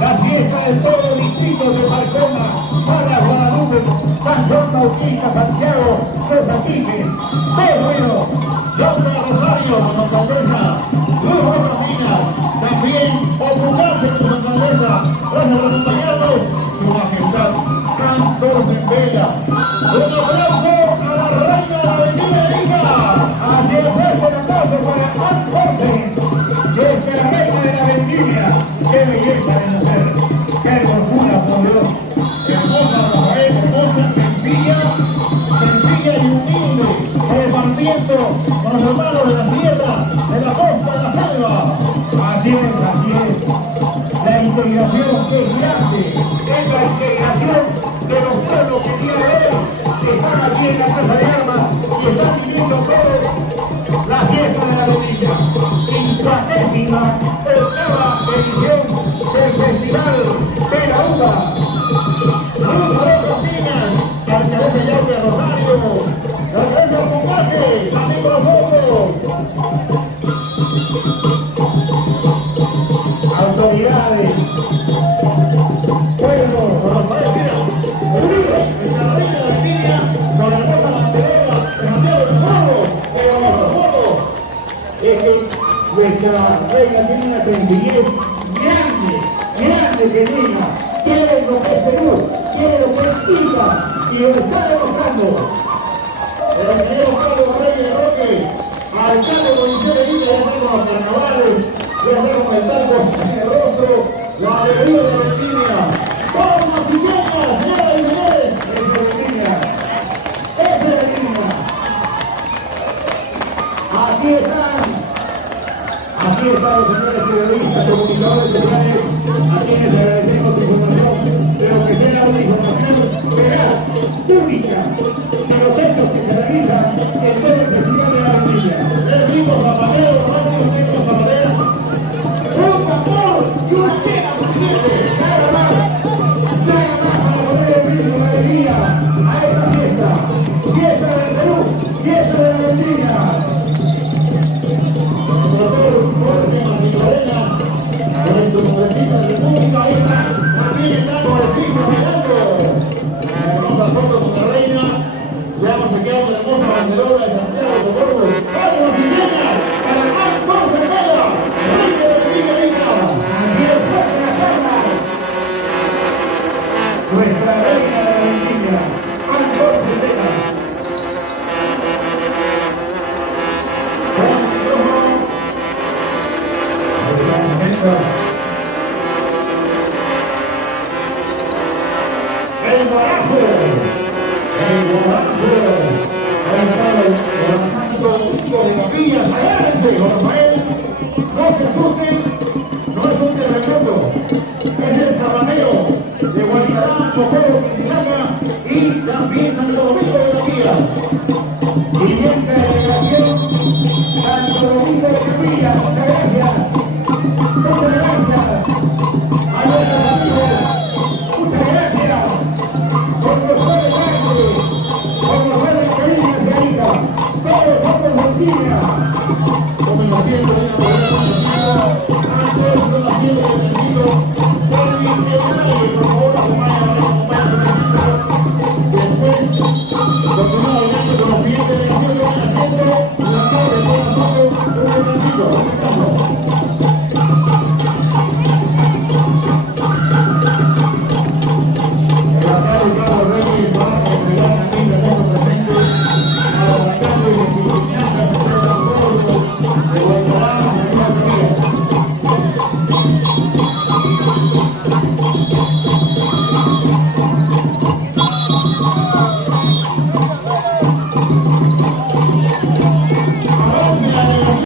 La fiesta de todo el distrito. Juan Bautista Santiago Rosatique, bueno, Yolanda Rosario, como alcaldesa, Luz Rosaminas, también ocuparse como alcaldesa, gracias por acompañarnos, su majestad, Cantor Vela. Un aplauso a la reina de la avenida Erika, así es fuerte el aplauso para Ann Jorge, que es la reina de la vendimia, qué belleza de nacer, qué hermosura, por Dios, hermosa Rafael, hermosa, sencilla y humilde, repartiendo con los hermanos de la sierra, de la costa, de la selva. Así es, la integración que es grande, es la integración de los pueblos que día de hoy están aquí en la Casa de Armas y están viviendo todos la fiesta de la vendimia. 58ª edición del Festival de la Uva. Luz Rosaminas, que alcaldesa Yolanda Rosario, la alcaldesa Combate, amigos nosotros. Autoridades, pueblo, Rafael, mira, Uribe, nuestra reina de la vendimia, con la hermosa bandera de Santiago del Pueblo, pero nosotros, es que nuestra reina tiene una sencillez grande que diga, quiere lo que es Perú, quiere lo que es Ica, y lo está demostrando. El señor Carlos Reyes Roque, alcalde de Provincia de Ica, ya está con los carnavales, ya está con el tango en el rostro, la alegría de la vendimia. ¡Vamos, chiqueñas, señoras y señores! ¡Esa es la vendimia! ¡Esa es la vendimia! Aquí están los señores periodistas, comunicadores sociales, a quienes agradecemos su información, pero que sea una información real, única, de los hechos que se realizan en todo el Festival de la Vendimia. El rico zapatero, rápido, rico zapatero, un tambor y una quena, presidente, nada más para poder abrir con alegría a esta fiesta, fiesta del Perú, fiesta de la Vendimia. También está con el pico mirando la hermosa foto con la reina. Ya hemos quedado con la hermosa banderola de Santiago de Socorro. ¡Vamos, chilenas! ¡Para Ann Jorge Vela! ¡Reina de Rica! ¡Y después de la cama! Nuestra reina de la vendimia, Ann Jorge Vela. El barajo, de capillas, agárrense, Rafael, no se asusten, no es un terremoto, es el zapateo de Guadalajara, Socorro, Quintana y también San